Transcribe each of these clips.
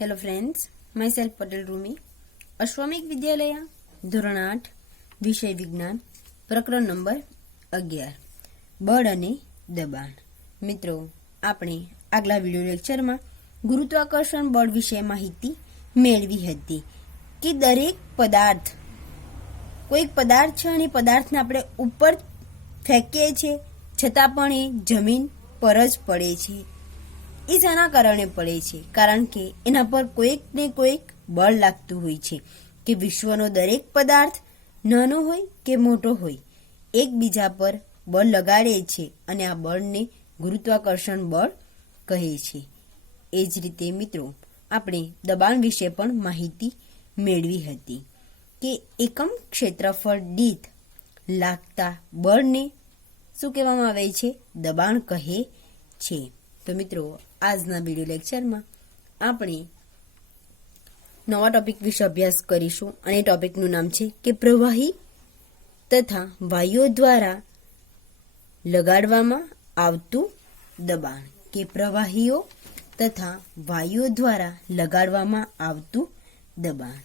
Hello friends, myself Patel Rumi, Ashwamik Vidyalaya, ધોરણ 8, વિષય વિજ્ઞાન, પ્રકરણ નંબર 11, બળ અને દબાણ. મિત્રો, આપણે આગલા વિડિયો લેક્ચરમાં ગુરુત્વાકર્ષણ બળ વિશે માહિતી મેળવી હતી કે દરેક પદાર્થ, કોઈક પદાર્થ છે અને પદાર્થને આપણે ઉપર ફેંકીએ છીએ છતાં પણ એ જમીન પર જ પડે છે. એ શાના કારણે પડે છે? કારણ કે એના પર કોઈક ને કોઈક બળ લાગતું હોય છે કે વિશ્વનો દરેક પદાર્થ નાનો હોય કે મોટો હોય એકબીજા પર બળ લગાડે છે અને આ બળને ગુરુત્વાકર્ષણ બળ કહે છે. એ જ રીતે મિત્રો, આપણે દબાણ વિશે પણ માહિતી મેળવી હતી કે એકમ ક્ષેત્રફળ દીઠ લાગતા બળને શું કહેવામાં આવે છે? દબાણ કહે છે. તો મિત્રો, આજના વિડિયો લેક્ચરમાં આપણે નવા ટોપિક વિશે અભ્યાસ કરીશું અને ટોપિકનું નામ છે કે પ્રવાહી તથા વાયુઓ દ્વારા લગાડવામાં આવતું દબાણ. કે પ્રવાહીઓ તથા વાયુઓ દ્વારા લગાડવામાં આવતું દબાણ.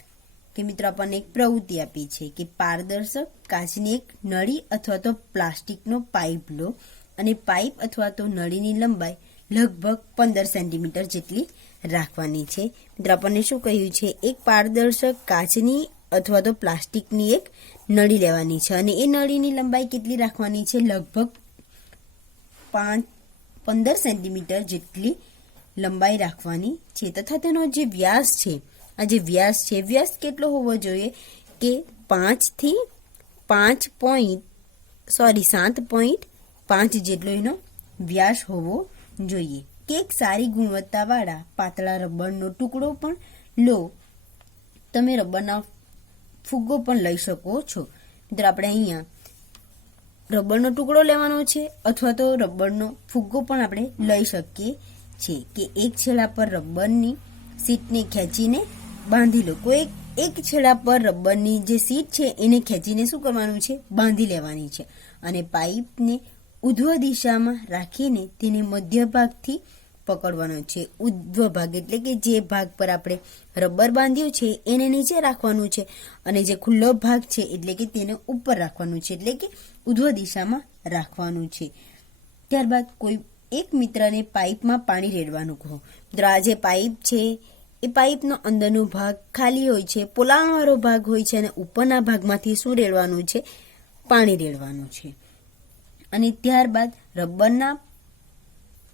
કે મિત્રો, આપણને એક પ્રવૃત્તિ આપી છે કે પારદર્શક કાચની એક નળી અથવા તો પ્લાસ્ટિકનો પાઇપ લો અને પાઇપ અથવા તો નળીની લંબાઈ લગભગ 15 સેન્ટીમીટર જેટલી રાખવાની છે. મિત્રો, આપણને શું કહ્યું છે? એક પારદર્શક કાચની અથવા તો પ્લાસ્ટિકની એક નળી લેવાની છે અને એ નળીની લંબાઈ કેટલી રાખવાની છે? લગભગ 15 સેન્ટીમીટર જેટલી લંબાઈ રાખવાની છે. તથા તેનો જે વ્યાસ છે, આ જે વ્યાસ છે, વ્યાસ કેટલો હોવો જોઈએ? કે 7.5 જેટલો એનો વ્યાસ હોવો જોઈએ. કે એક સારી ગુણવત્તાવાળા પાતળા રબરનો ટુકડો પણ લો. તમે રબરના ફુગ્ગો પણ લઈ શકો છો. મિત્રો, આપણે અહીંયા રબરનો ટુકડો લેવાનો છે અથવા તો રબરનો ફુગ્ગો પણ આપણે લઈ શકીએ છીએ. કે એક છેડા પર રબરની સીટને ખેંચીને બાંધી લો. કોઈ એક છેડા પર રબરની જે સીટ છે એને ખેંચીને શું કરવાનું છે? બાંધી લેવાની છે. અને પાઇપને ઉધ્વ દિશામાં રાખીને તેને મધ્ય ભાગથી પકડવાનો છે. ઉધ્વ ભાગ એટલે કે જે ભાગ પર આપણે રબર બાંધ્યું છે એને નીચે રાખવાનું છે અને જે ખુલ્લો ભાગ છે એટલે કે તેને ઉપર રાખવાનું છે, એટલે કે ઉધ્વ દિશામાં રાખવાનું છે. ત્યારબાદ કોઈ એક મિત્રને પાઇપમાં પાણી રેડવાનું કહો. મિત્રો, આ જે પાઇપ છે એ પાઇપનો અંદરનો ભાગ ખાલી હોય છે, પોલાણવાળો ભાગ હોય છે અને ઉપરના ભાગમાંથી શું રેડવાનું છે? પાણી રેડવાનું છે. અને ત્યારબાદ રબરના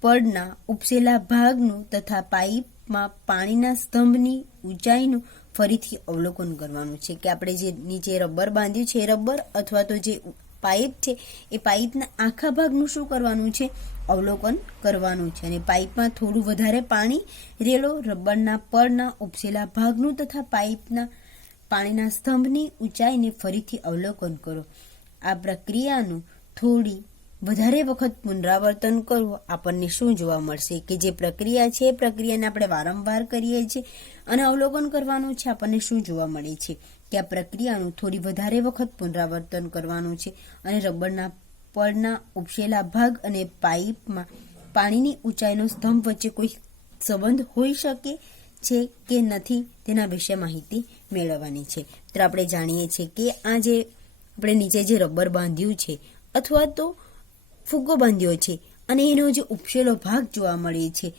પડના ઉપસેલા ભાગનું તથા પાઇપમાં પાણીના સ્તંભની ઊંચાઈનું ફરીથી અવલોકન કરવાનું છે. કે આપણે જે નીચે રબર બાંધ્યું છે એ રબર અથવા તો જે પાઇપ છે એ પાઇપના આખા ભાગનું શું કરવાનું છે? અવલોકન કરવાનું છે. અને પાઇપમાં થોડું વધારે પાણી રેડો. રબરના પડના ઉપસેલા ભાગનું તથા પાઇપના પાણીના સ્તંભની ઊંચાઈને ફરીથી અવલોકન કરો. આ પ્રક્રિયાનું થોડી વધારે વખત પુનરાવર્તન કરવું આપણને શું જોવા મળશે? કે જે પ્રક્રિયા છે એ પ્રક્રિયાને આપણે વારંવાર કરીએ છીએ અને અવલોકન કરવાનું છે. આપણને શું જોવા મળે છે? કે આ પ્રક્રિયાનું થોડી વધારે વખત પુનરાવર્તન કરવાનું છે અને રબરના પડના ઉપસેલા ભાગ અને પાઇપમાં પાણીની ઊંચાઈનો સ્તંભ વચ્ચે કોઈ સંબંધ હોઈ શકે છે કે નથી તેના વિશે માહિતી મેળવવાની છે. તો આપણે જાણીએ છીએ કે આ જે આપણે નીચે જે રબર બાંધ્યું છે અથવા તો ફુગ્ગો બાંધ્યો છે અને એનો જે ઉપસેલો ભાગ જોવા મળે છે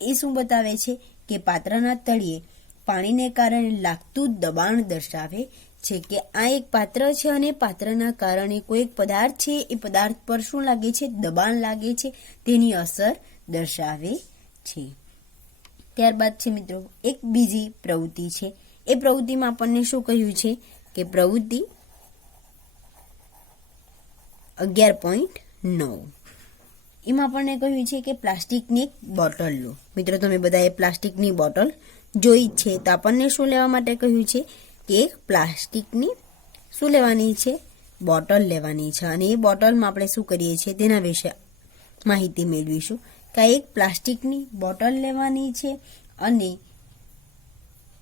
એ શું બતાવે છે? કે પાત્રના તળિયે પાણીને કારણે લાગતું દબાણ દર્શાવે છે. કે આ એક પાત્ર છે અને પાત્રના કારણે કોઈ એક પદાર્થ છે એ પદાર્થ પર શું લાગે છે? દબાણ લાગે છે. તેની અસર દર્શાવે છે. ત્યારબાદ છે મિત્રો એક બીજી પ્રવૃત્તિ છે. એ પ્રવૃત્તિમાં આપણને શું કહ્યું છે? કે પ્રવૃત્તિ 11.9 એમાં આપણને કહ્યું છે કે પ્લાસ્ટિકની એક બોટલ લો. મિત્રો, તમે બધાએ પ્લાસ્ટિકની બોટલ જોઈ છે. તો આપણને શું લેવા માટે કહ્યું છે? કે એક પ્લાસ્ટિકની શું લેવાની છે? બોટલ લેવાની છે. અને એ બોટલમાં આપણે શું કરીએ છીએ તેના વિશે માહિતી મેળવીશું. કે એક પ્લાસ્ટિકની બોટલ લેવાની છે અને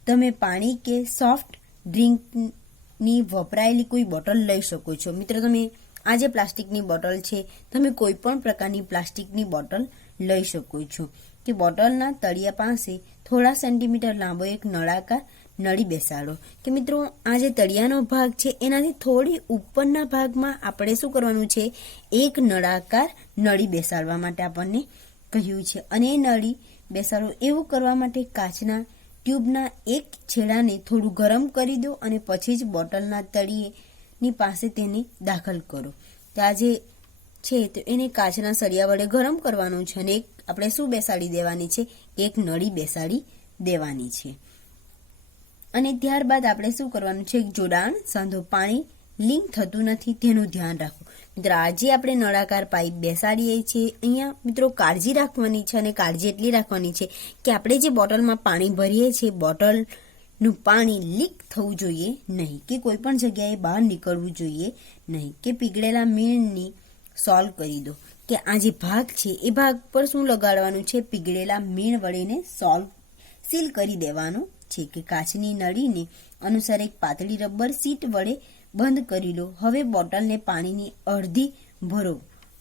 તમે પાણી કે સોફ્ટ ડ્રિંકની વપરાયેલી કોઈ બોટલ લઈ શકો છો. મિત્રો, તમે આ જે પ્લાસ્ટિકની બોટલ છે તમે કોઈ પણ પ્રકારની પ્લાસ્ટિકની બોટલ લઈ શકો છો. કે બોટલના તળિયા પાસે થોડા સેન્ટીમીટર લાંબો એક નળાકાર નળી બેસાડો. કે મિત્રો આ જે તળિયાનો ભાગ છે એનાથી થોડી ઉપરના ભાગમાં આપણે શું કરવાનું છે, એક નળાકાર નળી બેસાડવા માટે આપણને કહ્યું છે. અને એ નળી બેસાડો એવું કરવા માટે કાચના ટ્યુબના એક છેડાને થોડું ગરમ કરી દો અને પછી જ બોટલના તળિયેની પાસે તેને દાખલ કરો. ત્યાં જે છે તો એને કાચના સળિયા વડે ગરમ કરવાનું છે અને આપણે શું બેસાડી દેવાની છે, એક નળી બેસાડી દેવાની છે. અને ત્યારબાદ આપણે શું કરવાનું છે, જોડાણ સાંધો પાણી લીક થતું નથી તેનું ધ્યાન રાખવું. મિત્રો આજે આપણે નળાકાર પાઇપ બેસાડીએ છીએ. અહીંયા મિત્રો કાળજી રાખવાની છે અને કાળજી એટલી રાખવાની છે કે આપણે જે બોટલમાં પાણી ભરીએ છીએ બોટલનું પાણી લીક થવું જોઈએ નહીં, કે કોઈ પણ જગ્યાએ બહાર નીકળવું જોઈએ નહીં, કે પીગળેલા મીણની સોલ્વ કરી દો. કે આ જે ભાગ છે એ ભાગ પર શું લગાડવાનું છે, પીગળેલા મીણ વળીને સીલ કરી દેવાનું છે. કે કાચની નળીને અનુસાર એક પાતળી રબર શીટ વડે બંધ કરી લો. હવે બોટલને પાણીની અડધી ભરો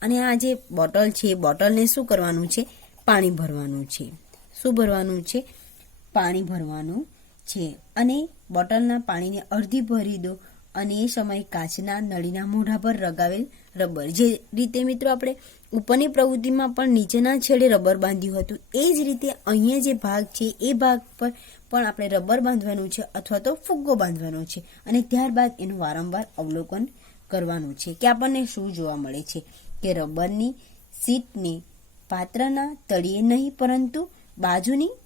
અને આ જે બોટલ છે બોટલને શું કરવાનું છે, પાણી ભરવાનું છે. શું ભરવાનું છે, પાણી ભરવાનું છે. અને બોટલના પાણીને અડધી ભરી દો અને એ સમયે કાચના નળીના મોઢા પર લગાવેલ રબર, જે રીતે મિત્રો આપણે ઉપરની પ્રવૃત્તિમાં પણ નીચેના છેડે રબર બાંધ્યું હતું એ જ રીતે અહીંયા જે ભાગ છે એ ભાગ પર પણ આપણે રબર બાંધવાનું છે અથવા તો ફુગ્ગો બાંધવાનો છે. અને ત્યારબાદ એનું વારંવાર અવલોકન કરવાનું છે કે આપણને શું જોવા મળે છે, કે રબરની શીટને પાત્રના તળિયે નહીં પરંતુ બાજુની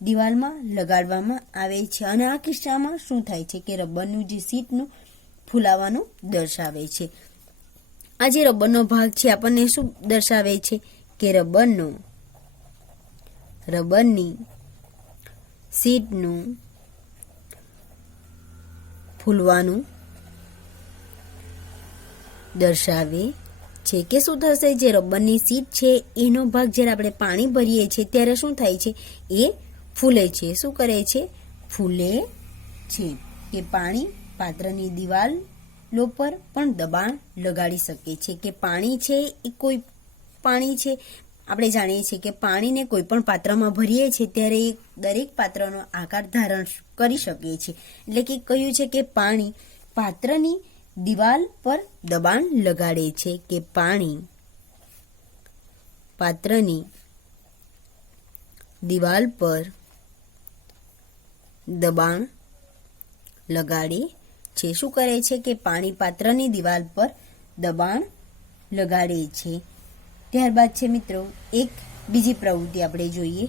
દિવાલમાં લગાડવામાં આવે છે. અને આ કિસ્સામાં શું થાય છે, કે રબરનું જે શીટનું ફૂલાવાનું દર્શાવે છે. આ જે રબરનો ભાગ છે આપણને શું દર્શાવે છે, કે રબરની શીટનું ફૂલવાનું દર્શાવે છે. કે શું થશે, જે રબરની શીટ છે એનો ભાગ જ્યારે આપણે પાણી ભરીએ છીએ ત્યારે શું થાય છે, એ ફૂલે છે. શું કરે છે, ફૂલે છે. કે પાણી પાત્રની દિવાલો પર પણ દબાણ લગાડી શકે છે. કે પાણી છે એ કોઈ પાણી છે આપણે જાણીએ છીએ કે પાણીને કોઈ પણ પાત્રમાં ભરીએ છીએ ત્યારે એ દરેક પાત્રનો આકાર ધારણ કરી શકે છે. એટલે કે કહ્યું છે કે પાણી પાત્રની દિવાલ પર દબાણ લગાડે છે. કે પાણી પાત્રની દિવાલ પર દબાણ લગાડે છે. શું કરે છે, કે પાણી પાત્રની દિવાલ પર દબાણ લગાડે છે. ત્યારબાદ છે મિત્રો એક બીજી પ્રવૃત્તિ આપણે જોઈએ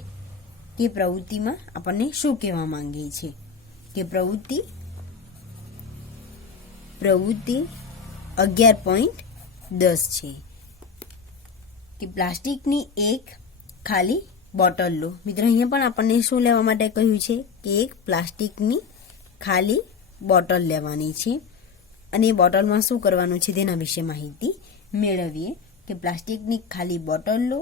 કે પ્રવૃત્તિમાં આપણને શું કહેવા માંગે છે. કે પ્રવૃત્તિ 11.10 છે. કે પ્લાસ્ટિકની એક ખાલી બોટલ લો. મિત્રો અહીંયા પણ આપણને શું લેવા માટે કહ્યું છે, કે એક પ્લાસ્ટિકની ખાલી બોટલ લેવાની છે. અને બોટલમાં શું કરવાનું છે તેના વિશે માહિતી મેળવીએ. કે પ્લાસ્ટિકની ખાલી બોટલ લો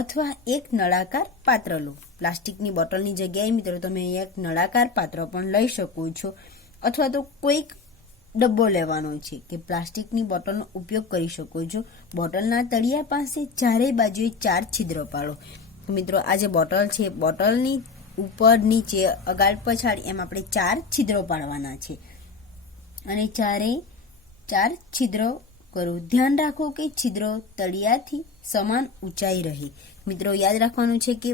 અથવા એક નળાકાર પાત્ર લો. પ્લાસ્ટિકની બોટલની જગ્યાએ મિત્રો તમે એક નળાકાર પાત્ર પણ લઈ શકો છો અથવા તો કોઈક ડબ્બો લેવાનો છે. કે પ્લાસ્ટિકની બોટલનો ઉપયોગ કરી શકો છો. બોટલના તળિયા પાસે ચારે બાજુએ 4 છિદ્ર પાડો. મિત્રો આ જે બોટલ છે બોટલની ઉપર નીચે અગાડ પછાડ એમ આપણે 4 છિદ્રો પાડવાના છે. અને ચારે 4 છિદ્રો કરો. ધ્યાન રાખો કે છિદ્રો તળિયાથી સમાન ઊંચાઈ રહે. મિત્રો યાદ રાખવાનું છે કે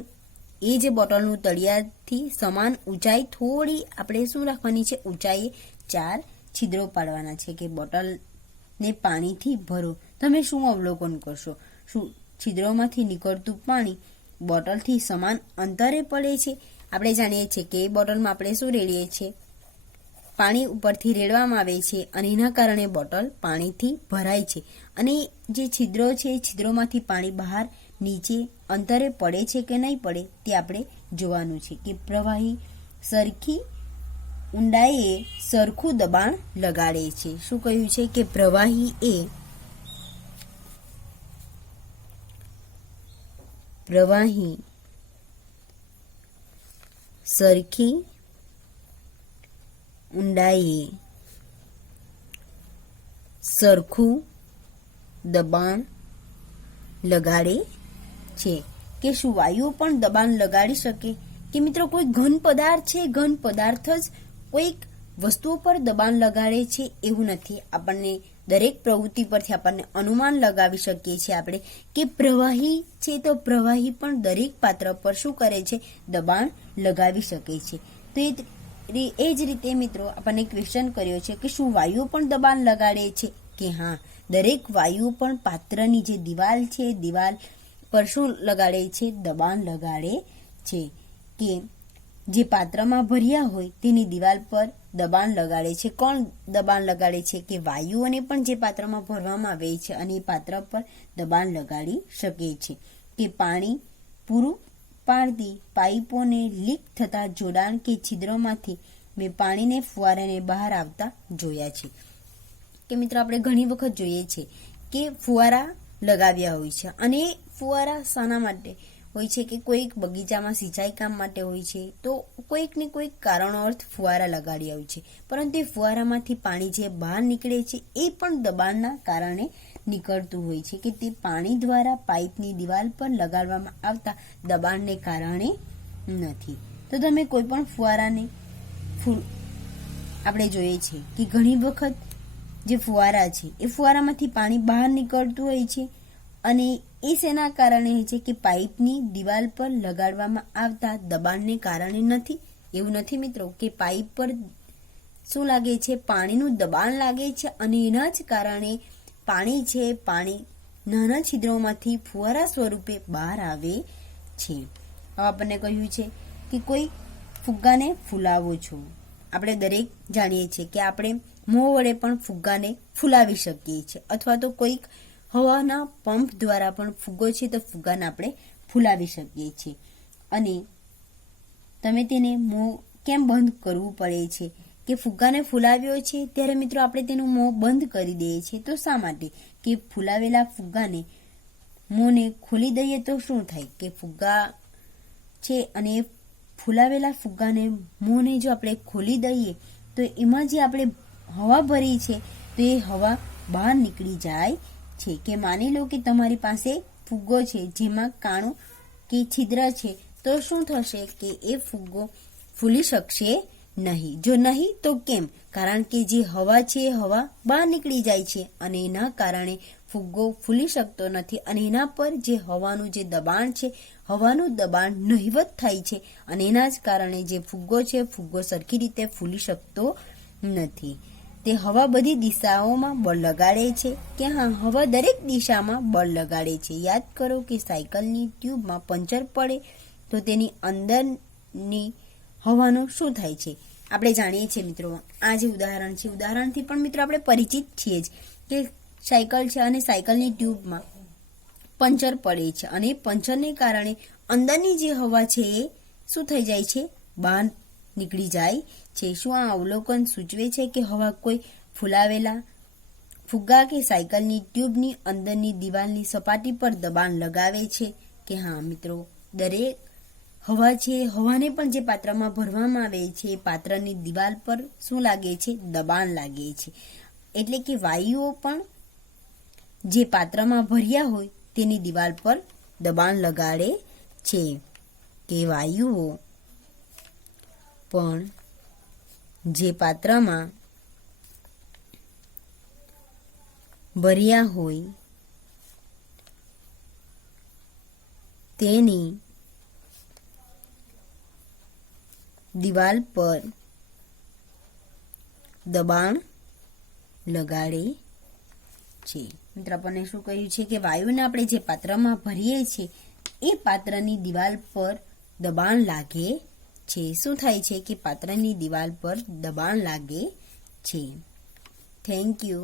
એ જે બોટલનું તળિયાથી સમાન ઊંચાઈ થોડી આપણે શું રાખવાની છે, ઊંચાઈએ 4 છિદ્રો પાડવાના છે. કે બોટલને પાણીથી ભરો. તમે શું અવલોકન કરશો, શું છિદ્રોમાંથી નીકળતું પાણી બોટલથી સમાન અંતરે પડે છે? આપણે જાણીએ છીએ કે એ બોટલમાં આપણે શું રેડીએ છીએ, પાણી ઉપરથી રેડવામાં આવે છે અને એના કારણે બોટલ પાણીથી ભરાય છે. અને જે છિદ્રો છે એ છિદ્રોમાંથી પાણી બહાર નીચે અંતરે પડે છે કે નહીં પડે તે આપણે જોવાનું છે. કે પ્રવાહી સરખી ઊંડાઈએ સરખું દબાણ લગાડે છે. શું કહ્યું છે, કે પ્રવાહી સરખી ઊંડાઈએ સરખું દબાણ લગાડે છે. કે શું વાયુઓ પણ દબાણ લગાડી શકે? કે મિત્રો કોઈ ઘન પદાર્થ છે, ઘન પદાર્થ જ કોઈક વસ્તુઓ પર દબાણ લગાડે છે એવું નથી. આપણને દરેક પ્રવૃત્તિ પરથી આપણને અનુમાન લગાવી શકીએ છીએ આપણે કે પ્રવાહી છે તો પ્રવાહી પણ દરેક પાત્ર પર શું કરે છે? દબાણ લગાવી શકે છે. તો એ જ રીતે મિત્રો આપણને ક્વેશ્ચન કર્યો છે કે શું વાયુઓ પણ દબાણ લગાડે છે? કે હા, દરેક વાયુ પણ પાત્રની જે દિવાલ છે, દિવાલ પર શું લગાડે છે? દબાણ લગાડે છે. કે જે પાત્રમાં ભર્યા હોય તેની દિવાલ પર દબાણ લગાડે છે. કોણ દબાણ લગાડે છે? કે વાયુઓને પણ જે પાત્રમાં ભરવામાં આવે છે અને એ પાત્ર પર દબાણ લગાડી શકે છે. કે પાણી પૂરું પાડતી પાઇપોને લીક થતા જોડાણ કે છિદ્રોમાંથી મેં પાણીને ફુવારાને બહાર આવતા જોયા છે. કે મિત્રો આપણે ઘણી વખત જોઈએ છે કે ફુવારા લગાવ્યા હોય છે અને ફુવારા શાના માટે હોય છે? કે કોઈક બગીચામાં સિંચાઈ કામ માટે હોય છે, તો કોઈક ને કોઈક કારણોર્થ ફુવારા લગાડ્યા હોય છે, પરંતુ એ ફુવારામાંથી પાણી જે બહાર નીકળે છે એ પણ દબાણના કારણે નીકળતું હોય છે. કે તે પાણી દ્વારા પાઇપની દિવાલ પર લગાડવામાં આવતા દબાણને કારણે નથી. તો તમે કોઈ પણ ફુવારાને આપણે જોઈએ છે કે ઘણી વખત જે ફુવારા છે એ ફુવારામાંથી પાણી બહાર નીકળતું હોય છે અને એ શેના કારણે છે? કે પાઇપની દિવાલ પર લગાડવામાં આવતા દબાણને કારણે નથી. એવું નથી મિત્રો કે પાઇપ પર શું લાગે છે? પાણીનું દબાણ લાગે છે અને એના જ કારણે પાણી છે, પાણી નાના છિદ્રોમાંથી ફુવારા સ્વરૂપે બહાર આવે છે. હવે આપણને કહ્યું છે કે કોઈ ફુગ્ગાને ફૂલાવો છો. આપણે દરેક જાણીએ છીએ કે આપણે મોં વડે પણ ફુગ્ગાને ફૂલાવી શકીએ છીએ, અથવા તો કોઈક હવાના પંપ દ્વારા પણ ફુગ્ગો છે તો ફુગ્ગાને આપણે ફૂલાવી શકીએ છીએ. અને તમે તેને મોં કેમ બંધ કરવું પડે છે? કે ફુગ્ગાને ફૂલાવ્યો છે ત્યારે મિત્રો આપણે તેનું મોં બંધ કરી દઈએ છીએ. તો શા માટે? કે ફૂલાવેલા ફુગ્ગાને મોંને ખોલી દઈએ તો શું થાય? કે ફુગ્ગા છે અને ફૂલાવેલા ફુગ્ગાને મોંને જો આપણે ખોલી દઈએ તો એમાં જે આપણે હવા ભરી છે તો એ હવા બહાર નીકળી જાય છે. કે માની લો કે તમારી પાસે ફુગ્ગો છે જેમાં કાણું કે છિદ્ર છે, તો શું થશે? કે એ ફુગ્ગો ફૂલી શકશે નહીં. જો નહીં તો કેમ? કારણ કે જે હવા છે એ હવા બહાર નીકળી જાય છે અને એના કારણે ફુગ્ગો ફૂલી શકતો નથી અને એના પર જે હવાનું જે દબાણ છે, હવાનું દબાણ નહિવત થાય છે અને એના જ કારણે જે ફુગ્ગો છે ફુગ્ગો સરખી રીતે ફૂલી શકતો નથી. તે હવા બધી દિશાઓમાં બળ લગાડે છે. કે હા, હવા દરેક દિશામાં બળ લગાડે છે. યાદ કરો કે સાયકલની ટ્યુબમાં પંચર પડે તો તેની અંદરની હવાનું શું થાય છે? આપણે જાણીએ છીએ મિત્રો, આ જે ઉદાહરણ છે, ઉદાહરણથી પણ મિત્રો આપણે પરિચિત છીએ જ કે સાયકલ છે અને સાયકલની ટ્યુબમાં પંચર પડે છે અને પંચરને કારણે અંદરની જે હવા છે એ શું થઈ જાય છે? બહાર નીકળી જાય છે. શું આ અવલોકન સૂચવે છે કે હવા કોઈ ફૂલાવેલા ફુગ્ગા કે સાયકલની ટ્યુબની અંદરની દિવાલની સપાટી પર દબાણ લગાવે છે? કે હા મિત્રો, દરેક હવા છે, હવાને પણ જે પાત્રમાં ભરવામાં આવે છે એ પાત્રની દિવાલ પર શું લાગે છે? દબાણ લાગે છે. એટલે કે વાયુઓ પણ જે પાત્રમાં ભર્યા હોય તેની દિવાલ પર દબાણ લગાડે છે. કે વાયુઓ પણ જે પાત્રમાં ભર્યા હોય તેની દિવાલ પર દબાણ લગાડે છે. મિત્ર, આપણને શું કહ્યું છે? કે વાયુને આપણે જે પાત્રમાં ભરીએ છીએ એ પાત્રની દિવાલ પર દબાણ લાગે છે. શું થાય છે? કે પાત્રની દિવાલ પર દબાણ લાગે છે. Thank you.